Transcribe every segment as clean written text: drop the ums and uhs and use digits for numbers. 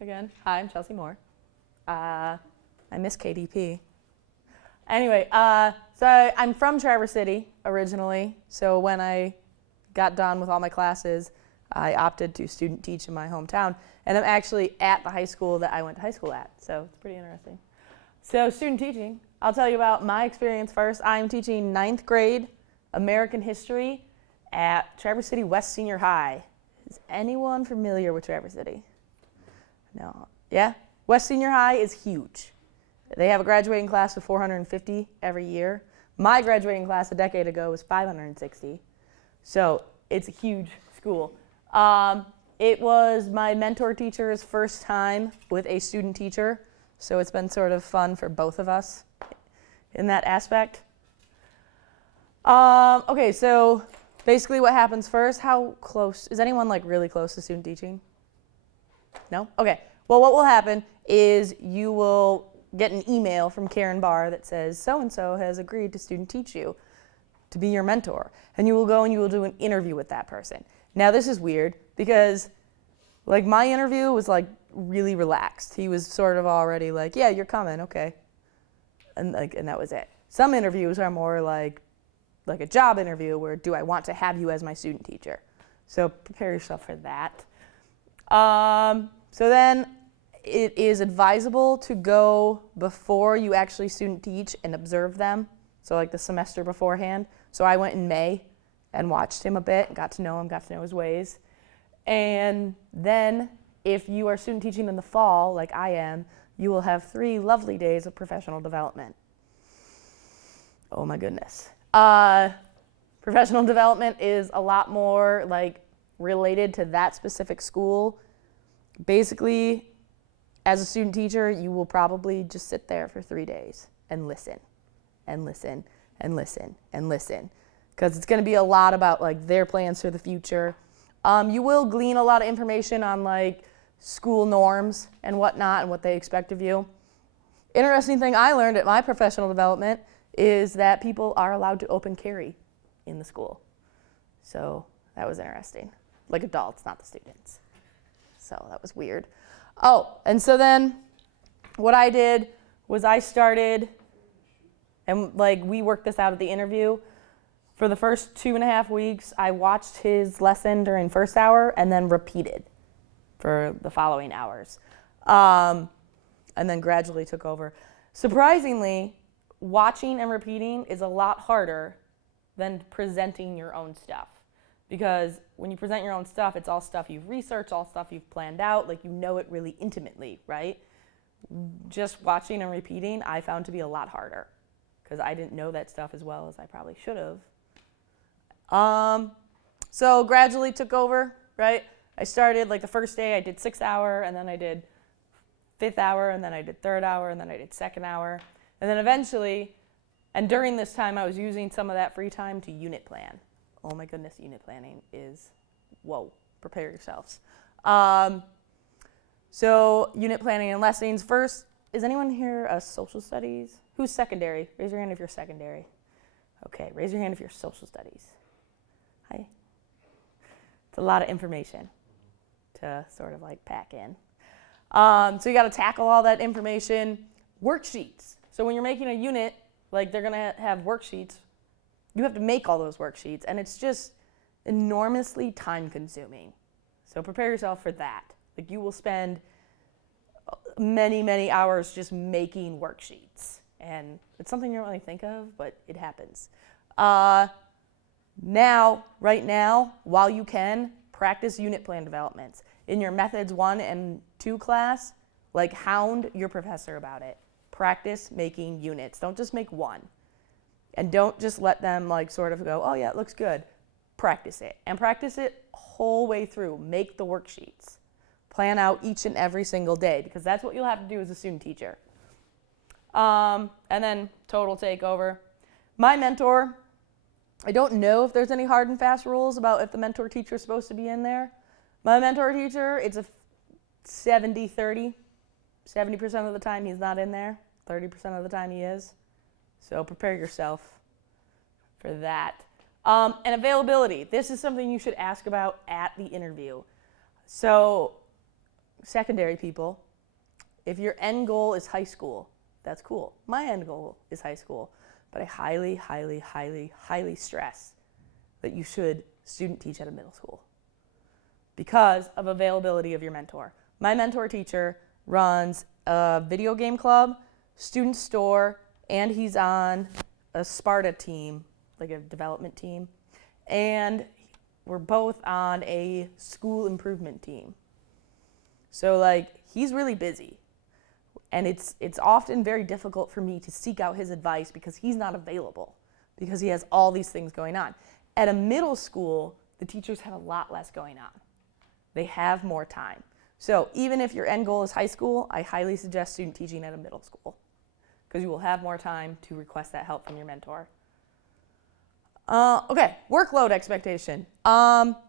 again. Hi, I'm Chelsea Moore. I miss KDP. Anyway, so I'm from Traverse City originally. So when I got done with all my classes, I opted to student teach in my hometown. And I'm actually at the high school that I went to high school at. So it's pretty interesting. So student teaching, I'll tell you about my experience first. I'm teaching 9th grade American history at Traverse City West Senior High. Is anyone familiar with Traverse City? No. Yeah? West Senior High is huge. They have a graduating class of 450 every year. My graduating class a decade ago was 560. So it's a huge school. It was my mentor teacher's first time with a student teacher. So it's been sort of fun for both of us in that aspect. Okay, so basically what happens first, how close, is anyone like really close to student teaching? No? Okay. Well, what will happen is you will get an email from Karen Barr that says, so-and-so has agreed to student teach you to be your mentor. And you will go and you will do an interview with that person. Now, this is weird because like my interview was like really relaxed. He was sort of already like, yeah, you're coming, okay. And that was it. Some interviews are more like a job interview where do I want to have you as my student teacher? So prepare yourself for that. So then it is advisable to go before you actually student teach and observe them. So like the semester beforehand. So I went in May and watched him a bit, got to know him, got to know his ways. And then if you are student teaching in the fall, like I am, you will have 3 lovely days of professional development. Oh my goodness. Professional development is a lot more like related to that specific school. Basically, as a student teacher, you will probably just sit there for 3 days and listen and listen and listen and listen, because it's going to be a lot about like their plans for the future. You will glean a lot of information on like school norms and whatnot and what they expect of you. Interesting thing I learned at my professional development is that people are allowed to open carry in the school. So that was interesting. Like adults, not the students. So that was weird. Oh, and so then what I did was I started, and like we worked this out at the interview. For the first 2.5 weeks, I watched his lesson during first hour and then repeated for the following hours. And then gradually took over. Surprisingly, watching and repeating is a lot harder than presenting your own stuff. Because when you present your own stuff, it's all stuff you've researched, all stuff you've planned out, like you know it really intimately, right? Just watching and repeating, I found to be a lot harder because I didn't know that stuff as well as I probably should have. So gradually took over, right? I started like the first day I did 6th hour, and then I did 5th hour, and then I did 3rd hour, and then I did 2nd hour. And then eventually, and during this time, I was using some of that free time to unit plan. Oh my goodness, unit planning is, whoa, prepare yourselves. So unit planning and lessons. First, is anyone here a social studies? Who's secondary? Raise your hand if you're secondary. Okay, raise your hand if you're social studies. Hi. It's a lot of information to sort of like pack in. So you got to tackle all that information. Worksheets. So when you're making a unit, like they're going to have worksheets, you have to make all those worksheets, and it's just enormously time consuming. So prepare yourself for that. Like you will spend many, many hours just making worksheets. And it's something you don't really think of, but it happens. Right now, while you can, practice unit plan developments. In your Methods 1 and 2 class, like hound your professor about it. Practice making units. Don't just make one. And don't just let them like sort of go, oh yeah, it looks good. Practice it. And practice it whole way through. Make the worksheets. Plan out each and every single day, because that's what you'll have to do as a student teacher. And then total takeover. My mentor, I don't know if there's any hard and fast rules about if the mentor teacher is supposed to be in there. My mentor teacher, it's a 70-30. 70% of the time he's not in there. 30% of the time he is. So prepare yourself for that. And availability. This is something you should ask about at the interview. So secondary people, if your end goal is high school, that's cool. My end goal is high school, but I highly, highly, highly, highly stress that you should student teach at a middle school because of availability of your mentor. My mentor teacher runs a video game club, student store, and he's on a Sparta team, like a development team, and we're both on a school improvement team. So like he's really busy, and it's often very difficult for me to seek out his advice because he's not available because he has all these things going on. At a middle school, the teachers have a lot less going on. They have more time. So even if your end goal is high school, I highly suggest student teaching at a middle school because you will have more time to request that help from your mentor. Okay, workload expectation.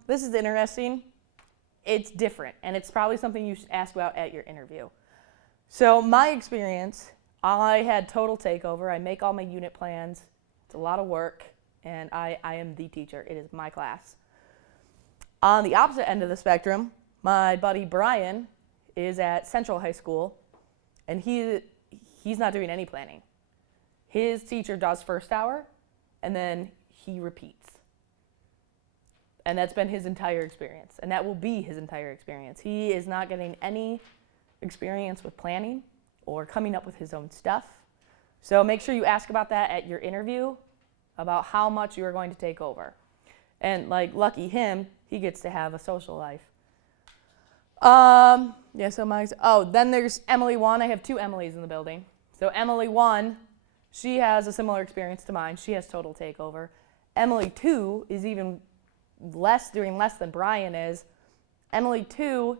This is interesting. It's different, and it's probably something you should ask about at your interview. So my experience, I had total takeover. I make all my unit plans. It's a lot of work, and I am the teacher. It is my class. On the opposite end of the spectrum, my buddy Brian is at Central High School, and he's not doing any planning. His teacher does first hour, and then he repeats. And that's been his entire experience, and that will be his entire experience. He is not getting any experience with planning or coming up with his own stuff. So make sure you ask about that at your interview, about how much you are going to take over. And like lucky him, he gets to have a social life. Then there's Emily 1. I have 2 Emilys in the building. So Emily 1, she has a similar experience to mine. She has total takeover. Emily 2 is even doing less than Brian is. Emily 2,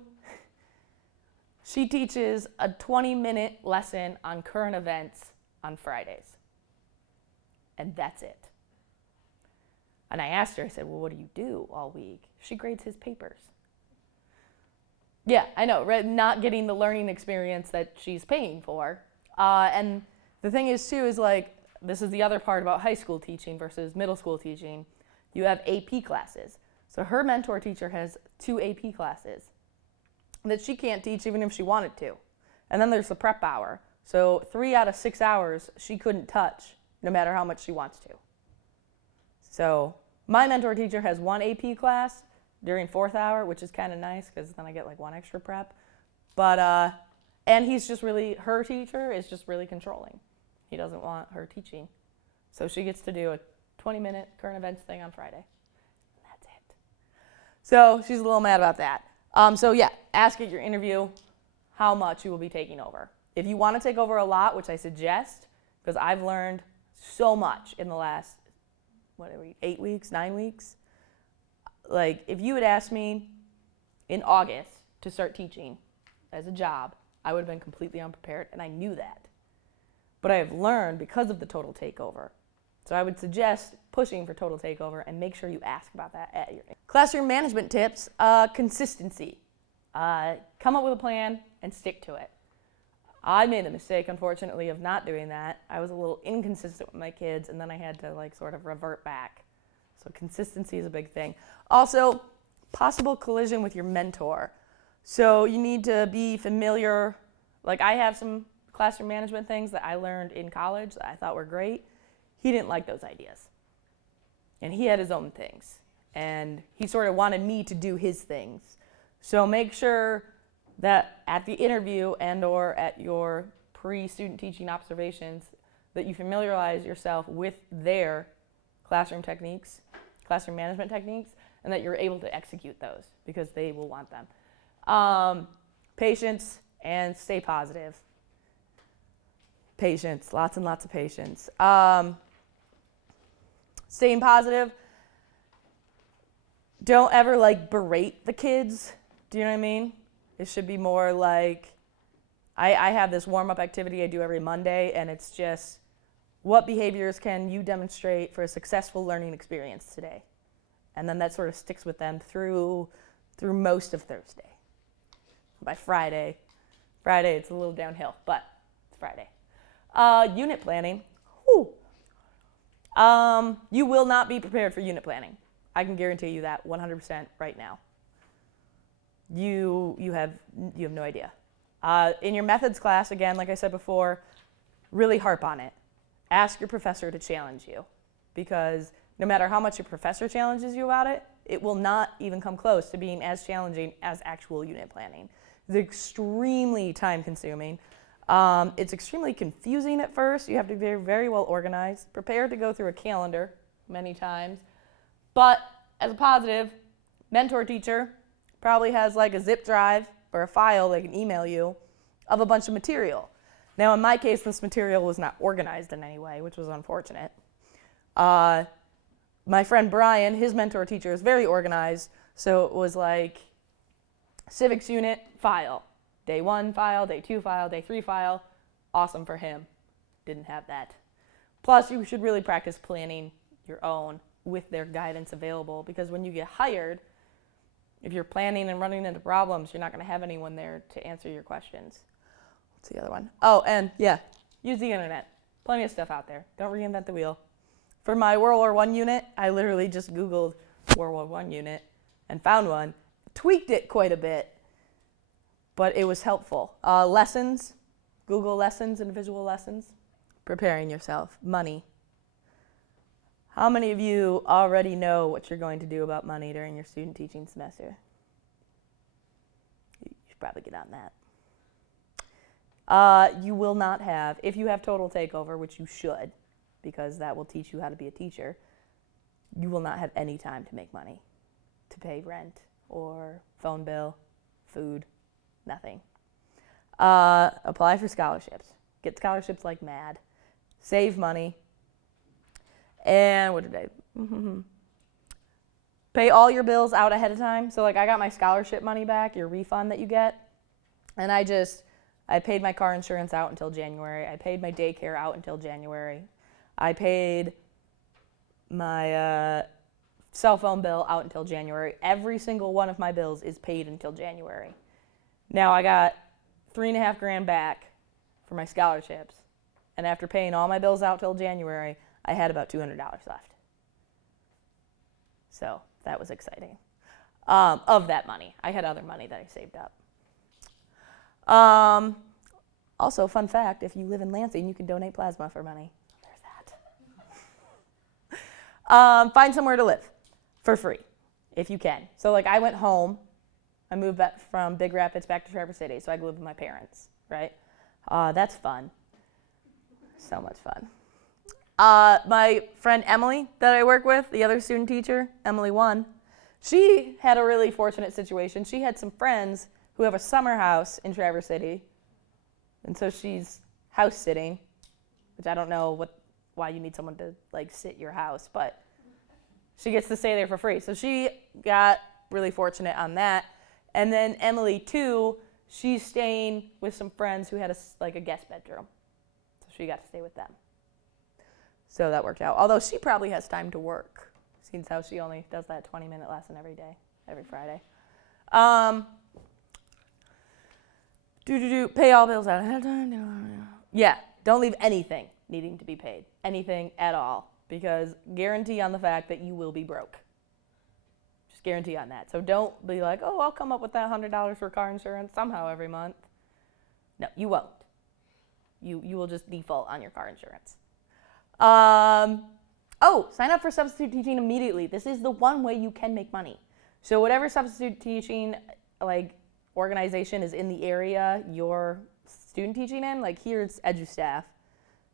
she teaches a 20-minute lesson on current events on Fridays. And that's it. And I asked her, I said, well, what do you do all week? She grades his papers. Yeah, I know, right? Not getting the learning experience that she's paying for. And the thing is, too, is like, this is the other part about high school teaching versus middle school teaching. You have AP classes. So her mentor teacher has 2 AP classes that she can't teach even if she wanted to. And then there's the prep hour. So 3 out of 6 hours she couldn't touch no matter how much she wants to. So my mentor teacher has 1 AP class during 4th hour, which is kind of nice because then I get like 1 extra prep. But, and her teacher is just really controlling. He doesn't want her teaching. So she gets to do a 20-minute current events thing on Friday. And that's it. So she's a little mad about that. Ask at your interview how much you will be taking over. If you want to take over a lot, which I suggest, because I've learned so much in the last, 8 weeks, 9 weeks. Like, if you had asked me in August to start teaching as a job, I would have been completely unprepared, and I knew that. But I have learned because of the total takeover. So I would suggest pushing for total takeover and make sure you ask about that at your classroom management tips. Consistency. Come up with a plan and stick to it. I made the mistake, unfortunately, of not doing that. I was a little inconsistent with my kids, and then I had to sort of revert back. So consistency is a big thing. Also, possible collision with your mentor. So you need to be familiar. Like, I have some classroom management things that I learned in college that I thought were great. He didn't like those ideas. And he had his own things. And he sort of wanted me to do his things. So make sure that at the interview and or at your pre-student teaching observations that you familiarize yourself with their classroom techniques, classroom management techniques, and that you're able to execute those because they will want them. Patience and stay positive. Patience, lots and lots of patience. Staying positive. Don't ever berate the kids. Do you know what I mean? It should be more like, I have this warm-up activity I do every Monday, and it's just, what behaviors can you demonstrate for a successful learning experience today? And then that sort of sticks with them through most of Thursday. By Friday it's a little downhill, but it's Friday. Unit planning. Whew. You will not be prepared for unit planning. I can guarantee you that 100% right now. you have no idea. In your methods class, again, like I said before, really harp on it. Ask your professor to challenge you, because no matter how much your professor challenges you about it, it will not even come close to being as challenging as actual unit planning. It's extremely time consuming. It's extremely confusing at first. You have to be very, very well organized, prepared to go through a calendar many times. But as a positive, mentor teacher probably has like a zip drive or a file they can email you of a bunch of material. Now, in my case, this material was not organized in any way, which was unfortunate. My friend Brian, his mentor teacher, is very organized, so it was like civics unit file, day 1 file, day 2 file, day 3 file. Awesome for him. Didn't have that. Plus, you should really practice planning your own with their guidance available, because when you get hired, if you're planning and running into problems, you're not going to have anyone there to answer your questions. What's the other one? Oh, and yeah, use the internet. Plenty of stuff out there. Don't reinvent the wheel. For my World War I unit, I literally just Googled World War I unit and found one. Tweaked it quite a bit, but it was helpful. Lessons, Google lessons and visual lessons. Preparing yourself. Money. How many of you already know what you're going to do about money during your student teaching semester? You should probably get on that. You will not have, if you have total takeover, which you should, because that will teach you how to be a teacher, you will not have any time to make money, to pay rent or phone bill, food, nothing. Apply for scholarships. Get scholarships like mad. Save money. And what did I? Pay all your bills out ahead of time. So like I got my scholarship money back, your refund that you get, and I paid my car insurance out until January. I paid my daycare out until January. I paid my cell phone bill out until January. Every single one of my bills is paid until January. Now I got $3,500 back for my scholarships, and after paying all my bills out till January, I had about $200 left. So that was exciting. Of that money. I had other money that I saved up. Also, fun fact, if you live in Lansing, you can donate plasma for money. There's that. Find somewhere to live for free, if you can. So like I went home. I moved back from Big Rapids back to Traverse City, so I lived with my parents, right? That's fun. So much fun. My friend Emily that I work with, the other student teacher, Emily 1, she had a really fortunate situation. She had some friends who have a summer house in Traverse City, and so she's house sitting, which I don't know why you need someone to like sit your house, but she gets to stay there for free. So she got really fortunate on that. And then Emily 2, she's staying with some friends who had a guest bedroom, so she got to stay with them. So that worked out. Although she probably has time to work, since how she only does that 20-minute lesson every day, every Friday. Pay all bills out. Yeah, don't leave anything needing to be paid. Anything at all. Because guarantee on the fact that you will be broke. Just guarantee on that. So don't be like, oh, I'll come up with that $100 for car insurance somehow every month. No, you won't. You will just default on your car insurance. Sign up for substitute teaching immediately. This is the one way you can make money. So whatever substitute teaching organization is in the area you're student teaching in, like here it's EduStaff.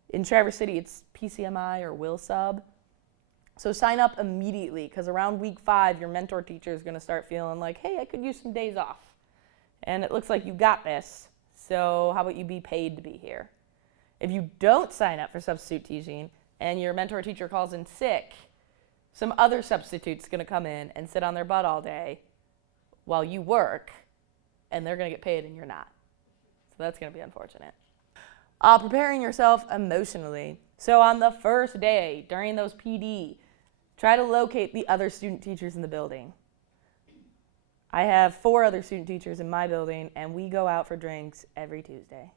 In Traverse City it's PCMI or WillSub. So sign up immediately, because around week 5 your mentor teacher is going to start feeling like, hey, I could use some days off. And it looks like you got this, so how about you be paid to be here? If you don't sign up for substitute teaching and your mentor teacher calls in sick, some other substitute's going to come in and sit on their butt all day while you work, and they're going to get paid and you're not. So that's going to be unfortunate. Preparing yourself emotionally. So on the first day, during those PD, try to locate the other student teachers in the building. I have 4 other student teachers in my building, and we go out for drinks every Tuesday.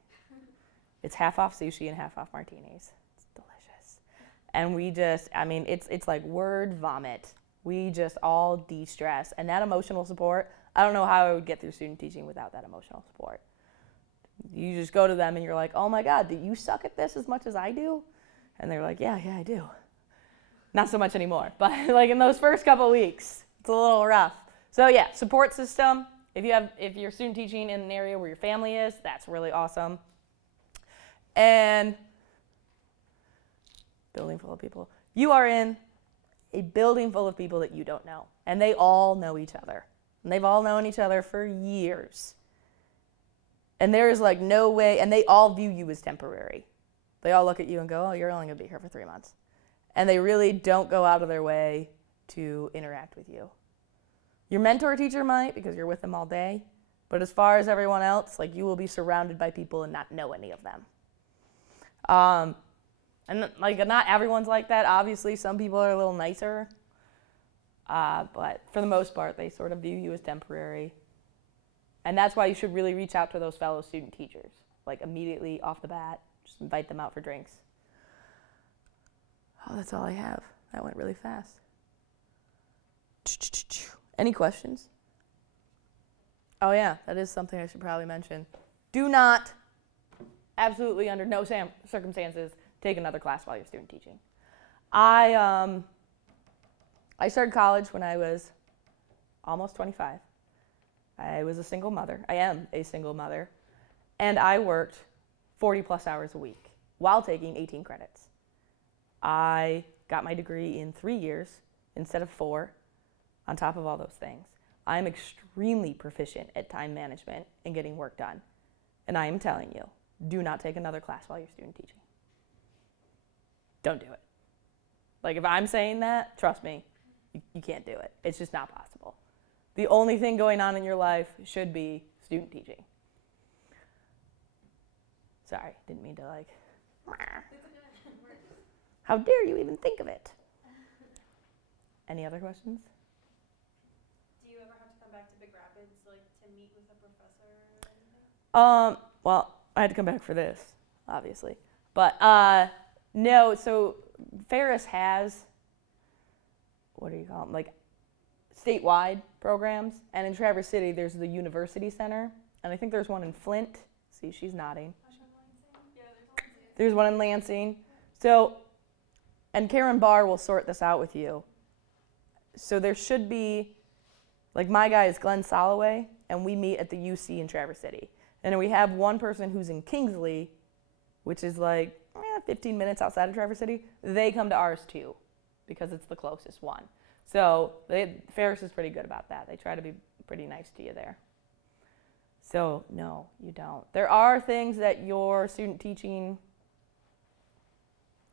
It's half off sushi and half off martinis. It's delicious. And we just, it's like word vomit. We just all de-stress. And that emotional support, I don't know how I would get through student teaching without that emotional support. You just go to them and you're like, oh my God, do you suck at this as much as I do? And they're like, yeah, I do. Not so much anymore, but like in those first couple weeks, it's a little rough. So yeah, support system. If you're student teaching in an area where your family is, that's really awesome. And building full of people. You are in a building full of people that you don't know, and they all know each other. And they've all known each other for years. And there is like no way, and they all view you as temporary. They all look at you and go, oh, you're only going to be here for 3 months. And they really don't go out of their way to interact with you. Your mentor teacher might, because you're with them all day. But as far as everyone else, like, you will be surrounded by people and not know any of them. And like, not everyone's like that. Obviously, some people are a little nicer. But for the most part, they sort of view you as temporary. And that's why you should really reach out to those fellow student teachers. Like, immediately off the bat, just invite them out for drinks. Oh, that's all I have. That went really fast. Any questions? Oh yeah, that is something I should probably mention. Do not, absolutely under no circumstances, take another class while you're student teaching. I started college when I was almost 25. I was a single mother. I am a single mother. And I worked 40 plus hours a week while taking 18 credits. I got my degree in 3 years instead of 4, on top of all those things. I am extremely proficient at time management and getting work done. And I am telling you, do not take another class while you're student teaching. Don't do it. Like, if I'm saying that, trust me, you can't do it. It's just not possible. The only thing going on in your life should be student teaching. Sorry, didn't mean to like. How dare you even think of it? Any other questions? Do you ever have to come back to Big Rapids, like, to meet with a professor or anything? Well, I had to come back for this, obviously. But no, so Ferris has, what do you call them, like, statewide programs. And in Traverse City, there's the University Center. And I think there's one in Flint. See, she's nodding. Yeah, There's one in Lansing. So, and Karen Barr will sort this out with you. So there should be, like, my guy is Glenn Soloway, and we meet at the UC in Traverse City. And then we have one person who's in Kingsley, which is like 15 minutes outside of Traverse City. They come to ours too, because it's the closest one. So Ferris is pretty good about that. They try to be pretty nice to you there. So no, you don't. There are things that your student teaching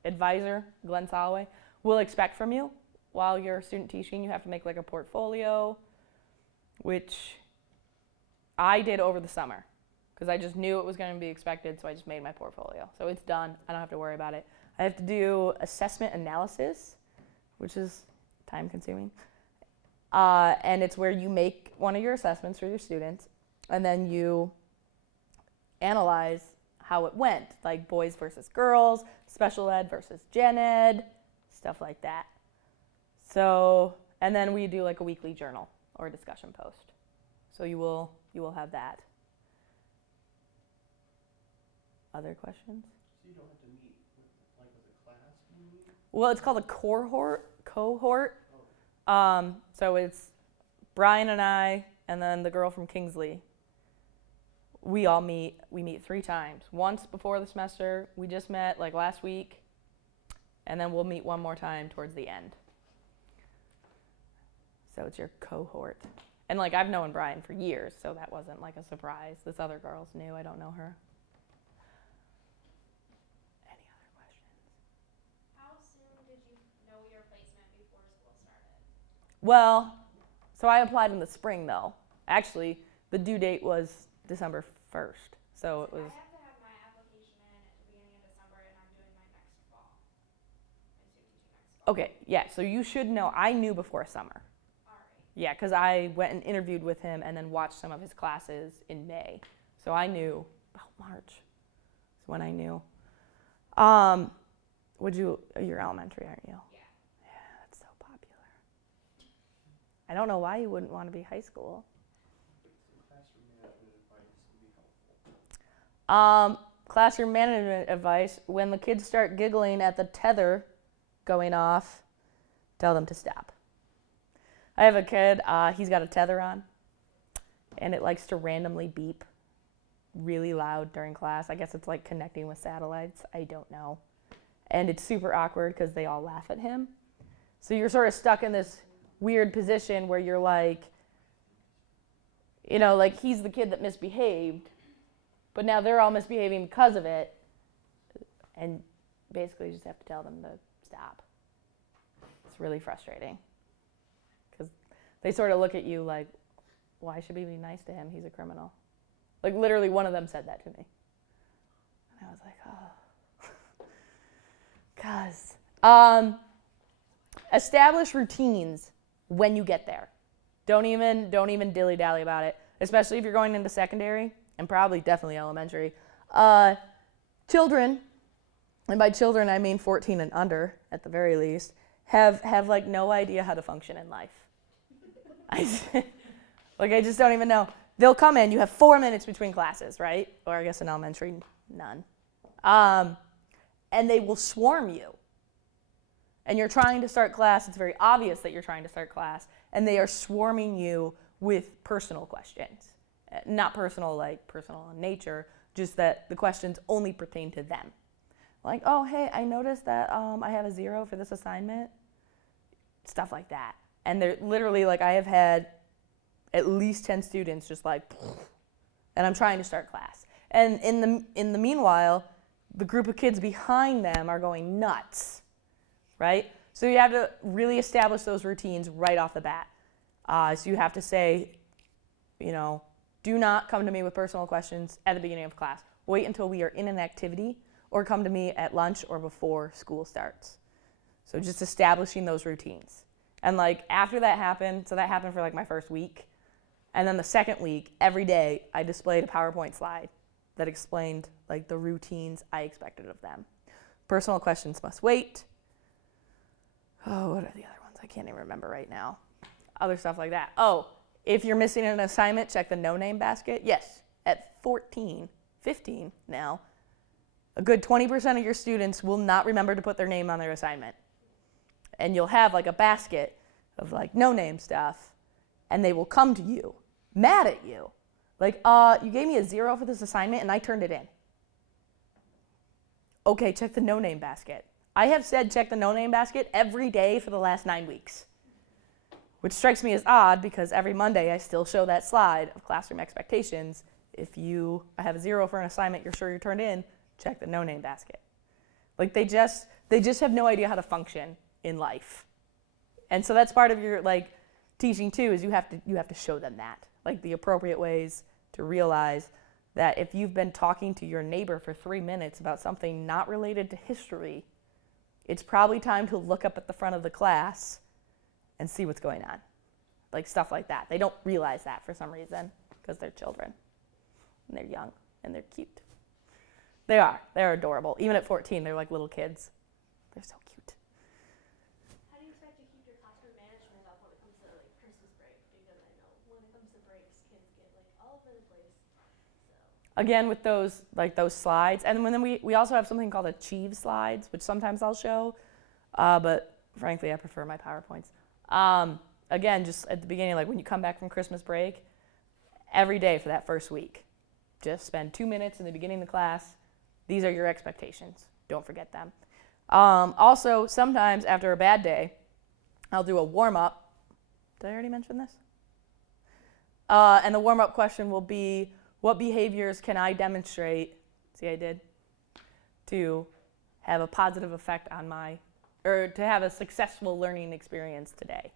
advisor, Glenn Soloway, will expect from you while you're student teaching. You have to make like a portfolio, which I did over the summer because I just knew it was going to be expected, so I just made my portfolio. So it's done. I don't have to worry about it. I have to do assessment analysis, which is time consuming. And it's where you make one of your assessments for your students, and then you analyze how it went, like boys versus girls, special ed versus gen ed, stuff like that. So, and then we do like a weekly journal or a discussion post. So you will have that. Other questions? So you don't have to meet with a class, do you mean? Well, it's called a cohort. Oh. So it's Brian and I, and then the girl from Kingsley. We meet 3 times. Once before the semester, we just met like last week, and then we'll meet one more time towards the end. So it's your cohort. And like, I've known Brian for years, so that wasn't like a surprise. This other girl's new, I don't know her. Any other questions? How soon did you know your placement before school started? Well, so I applied in the spring though. Actually, the due date was December 1st, so it was. I have to have my application in at the beginning of December, and I'm doing my next fall. My student teaching next fall. Okay, yeah, so you should know. I knew before summer. All right. Yeah, because I went and interviewed with him and then watched some of his classes in May. So I knew about March is when I knew. You're elementary, aren't you? Yeah. Yeah, that's so popular. I don't know why you wouldn't want to be high school. Classroom management advice: when the kids start giggling at the tether going off, tell them to stop. I have a kid, he's got a tether on, and it likes to randomly beep really loud during class. I guess it's like connecting with satellites. I don't know. And it's super awkward because they all laugh at him. So you're sort of stuck in this weird position where you're like, you know, like he's the kid that misbehaved, but now they're all misbehaving because of it. And basically you just have to tell them to stop. It's really frustrating because they sort of look at you like, why should we be nice to him? He's a criminal. Like literally one of them said that to me. And I was like, oh. Cause establish routines when you get there. Don't even dilly-dally about it, especially if you're going into secondary and probably definitely elementary. Children, and by children I mean 14 and under at the very least, have like no idea how to function in life. I just don't even know. They'll come in, you have 4 minutes between classes, right? Or I guess in elementary, none. And they will swarm you. And you're trying to start class, it's very obvious that you're trying to start class, and they are swarming you with personal questions. Not personal in nature, just that the questions only pertain to them. Like, oh, hey, I noticed that I have a 0 for this assignment. Stuff like that. And they're literally like, I have had at least 10 students just like, and I'm trying to start class. And in the meanwhile, the group of kids behind them are going nuts, right? So you have to really establish those routines right off the bat. So you have to say, you know, do not come to me with personal questions at the beginning of class. Wait until we are in an activity, or come to me at lunch or before school starts. So just establishing those routines. And like after that happened, so that happened for like my first week, and then the second week, every day I displayed a PowerPoint slide that explained like the routines I expected of them. Personal questions must wait. Oh, what are the other ones? I can't even remember right now. Other stuff like that. Oh, if you're missing an assignment, check the no-name basket. Yes, at 14, 15 now, a good 20% of your students will not remember to put their name on their assignment. And you'll have like a basket of like no-name stuff, and they will come to you, mad at you. Like, you gave me a 0 for this assignment and I turned it in. Okay, check the no-name basket. I have said check the no-name basket every day for the last 9 weeks, which strikes me as odd because every Monday I still show that slide of classroom expectations. If you have a 0 for an assignment you're sure you turned in, check the no-name basket. Like they just have no idea how to function in life. And so that's part of your like teaching too, is you have to show them that, like the appropriate ways to realize that if you've been talking to your neighbor for 3 minutes about something not related to history, it's probably time to look up at the front of the class and see what's going on. Like stuff like that. They don't realize that for some reason because they're children and they're young and they're cute. They are. They're adorable. Even at 14, they're like little kids. They're so cute. How do you expect to keep your classroom management up when it comes to like Christmas break? Because I know when it comes to breaks, kids get like all over the place. So. Again, with those slides, and then we also have something called Achieve slides, which sometimes I'll show, but frankly, I prefer my PowerPoints. Again, just at the beginning, like when you come back from Christmas break, every day for that first week, just spend 2 minutes in the beginning of the class. These are your expectations. Don't forget them. Also, sometimes after a bad day, I'll do a warm-up. Did I already mention this? And the warm-up question will be, what behaviors can I demonstrate, see I did, to have a positive effect on or to have a successful learning experience today?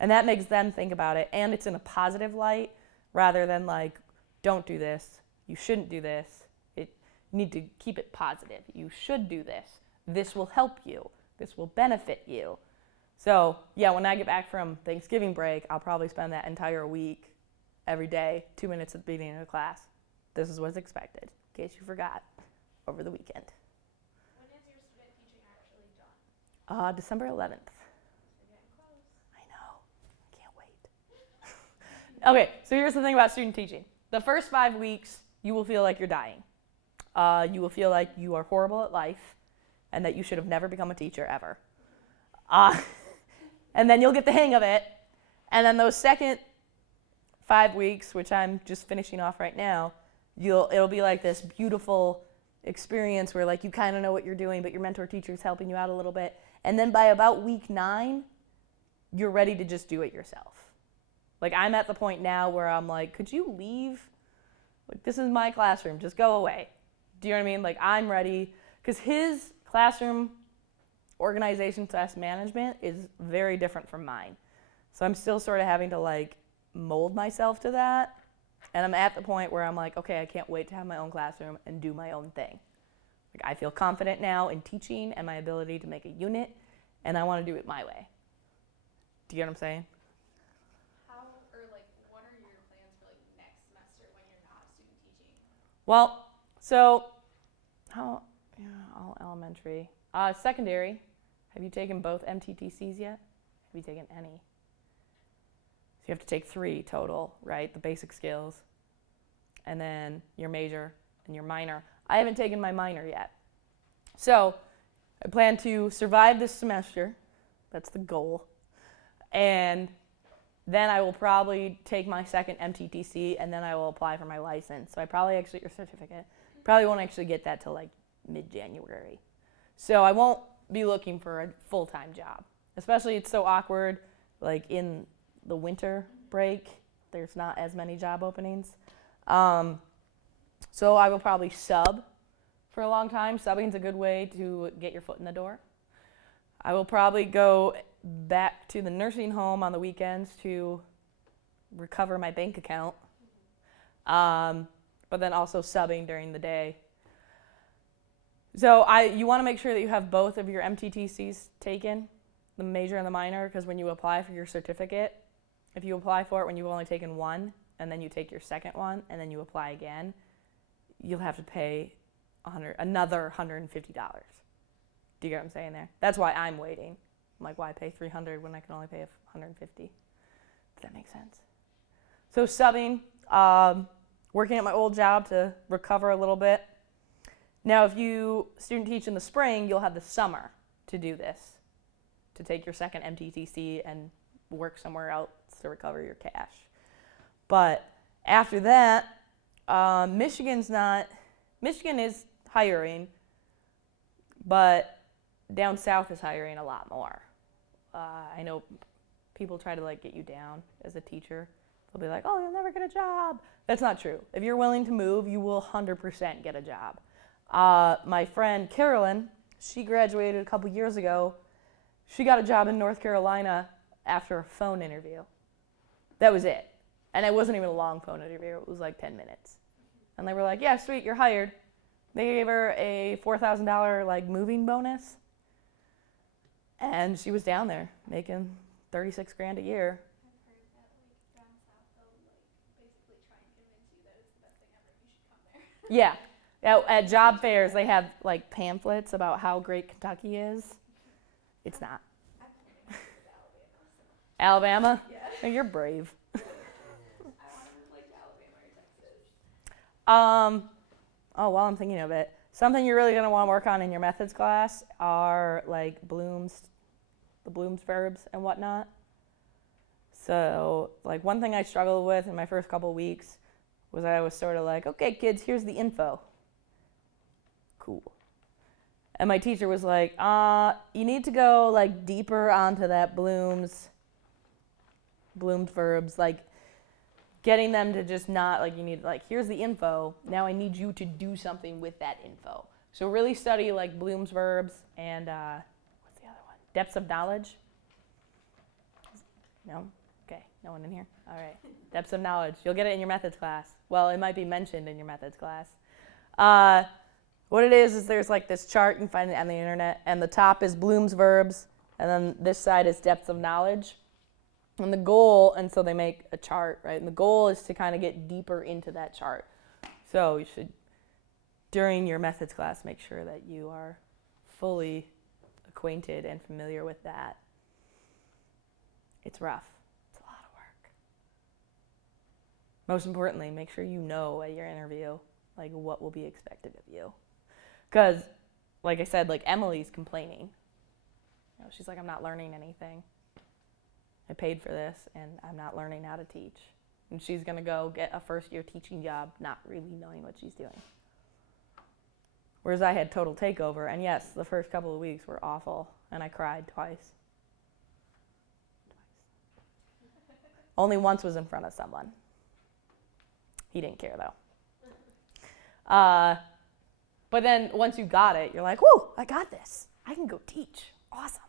And that makes them think about it, and it's in a positive light rather than like, don't do this, you shouldn't do this. You need to keep it positive. You should do this. This will help you. This will benefit you. So yeah, when I get back from Thanksgiving break, I'll probably spend that entire week, every day, 2 minutes at the beginning of the class. This is what's expected, in case you forgot, over the weekend. When is your student teaching actually done? December 11th. We're getting close. I know. I can't wait. Okay, so here's the thing about student teaching. The first 5 weeks, you will feel like you're dying. you will feel like you are horrible at life and that you should have never become a teacher ever. And then you'll get the hang of it. And then those second 5 weeks, which I'm just finishing off right now, it'll be like this beautiful experience where like you kind of know what you're doing, but your mentor teacher is helping you out a little bit. And then by about week 9, you're ready to just do it yourself. Like I'm at the point now where I'm like, could you leave? Like this is my classroom, just go away. Do you know what I mean? Like I'm ready, because his classroom organization / management is very different from mine. So I'm still sort of having to like mold myself to that. And I'm at the point where I'm like, okay, I can't wait to have my own classroom and do my own thing. Like I feel confident now in teaching and my ability to make a unit, and I want to do it my way. Do you get what I'm saying? What are your plans for like next semester when you're not student teaching? Well, so all elementary. Secondary, have you taken both MTTCs yet? Have you taken any? So you have to take 3 total, right? The basic skills, and then your major and your minor. I haven't taken my minor yet. So I plan to survive this semester. That's the goal. And then I will probably take my second MTTC, and then I will apply for my license. So I probably actually, your certificate, probably won't actually get that till like mid-January. So I won't be looking for a full-time job. Especially it's so awkward, like in the winter break, there's not as many job openings. So I will probably sub for a long time. Subbing's a good way to get your foot in the door. I will probably go back to the nursing home on the weekends to recover my bank account, but then also subbing during the day. So you want to make sure that you have both of your MTTCs taken, the major and the minor, because when you apply for your certificate, if you apply for it when you've only taken one, and then you take your second one, and then you apply again, you'll have to pay another $150. Do you get what I'm saying there? That's why I'm waiting. I'm like, why pay $300 when I can only pay $150? Does that make sense? So subbing, working at my old job to recover a little bit. Now, if you student teach in the spring, you'll have the summer to do this, to take your second MTTC and work somewhere else to recover your cash. But after that, Michigan is hiring, but down south is hiring a lot more. I know people try to like get you down as a teacher. They'll be like, oh, you'll never get a job. That's not true. If you're willing to move, you will 100% get a job. My friend Carolyn, she graduated a couple years ago. She got a job in North Carolina after a phone interview. That was it. And it wasn't even a long phone interview. It was like 10 minutes. And they were like, yeah, sweet, you're hired. They gave her a $4,000 like moving bonus. And she was down there making $36,000 a year. I've heard that like down south they'll like basically try and convince you that it's the best thing ever and you should come there. Yeah. At job fairs, they have like pamphlets about how great Kentucky is. It's not. I've been to Alabama. Alabama? Yeah. Oh, you're brave. I want to move like to Alabama or Texas. While I'm thinking of it, something you're really going to want to work on in your methods class are like the Bloom's verbs and whatnot. So like one thing I struggled with in my first couple of weeks was I was sort of like, okay, kids, here's the info. Cool. And my teacher was like, you need to go like deeper onto that Bloom's verbs, like getting them to just not like, you need like, here's the info. Now I need you to do something with that info. So really study like Bloom's verbs and what's the other one? Depths of knowledge. No? Okay, no one in here? All right. Depths of knowledge. You'll get it in your methods class. Well, it might be mentioned in your methods class. What it is there's like this chart, you can find it on the internet, and the top is Bloom's verbs, and then this side is depths of knowledge. And the goal, and so they make a chart, right? And the goal is to kind of get deeper into that chart. So you should, during your methods class, make sure that you are fully acquainted and familiar with that. It's rough. It's a lot of work. Most importantly, make sure you know at your interview Like, what will be expected of you? Because, like I said, like Emily's complaining. You know, she's like, I'm not learning anything. I paid for this, and I'm not learning how to teach. And she's going to go get a first-year teaching job not really knowing what she's doing. Whereas I had total takeover, and yes, the first couple of weeks were awful, and I cried twice. Only once was in front of someone. He didn't care, though. But then once you got it, you're like, whoa, I got this. I can go teach. Awesome.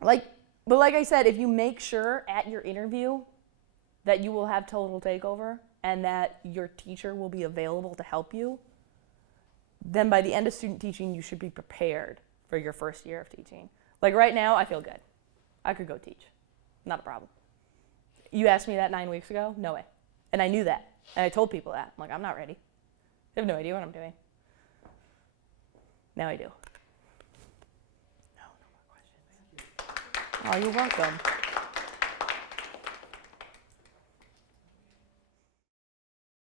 But like I said, if you make sure at your interview that you will have total takeover and that your teacher will be available to help you, then by the end of student teaching, you should be prepared for your first year of teaching. Like right now, I feel good. I could go teach. Not a problem. You asked me that 9 weeks ago? No way. And I knew that. And I told people that. I'm like, I'm not ready. I have no idea what I'm doing. Now I do. No more questions. Oh, you're welcome.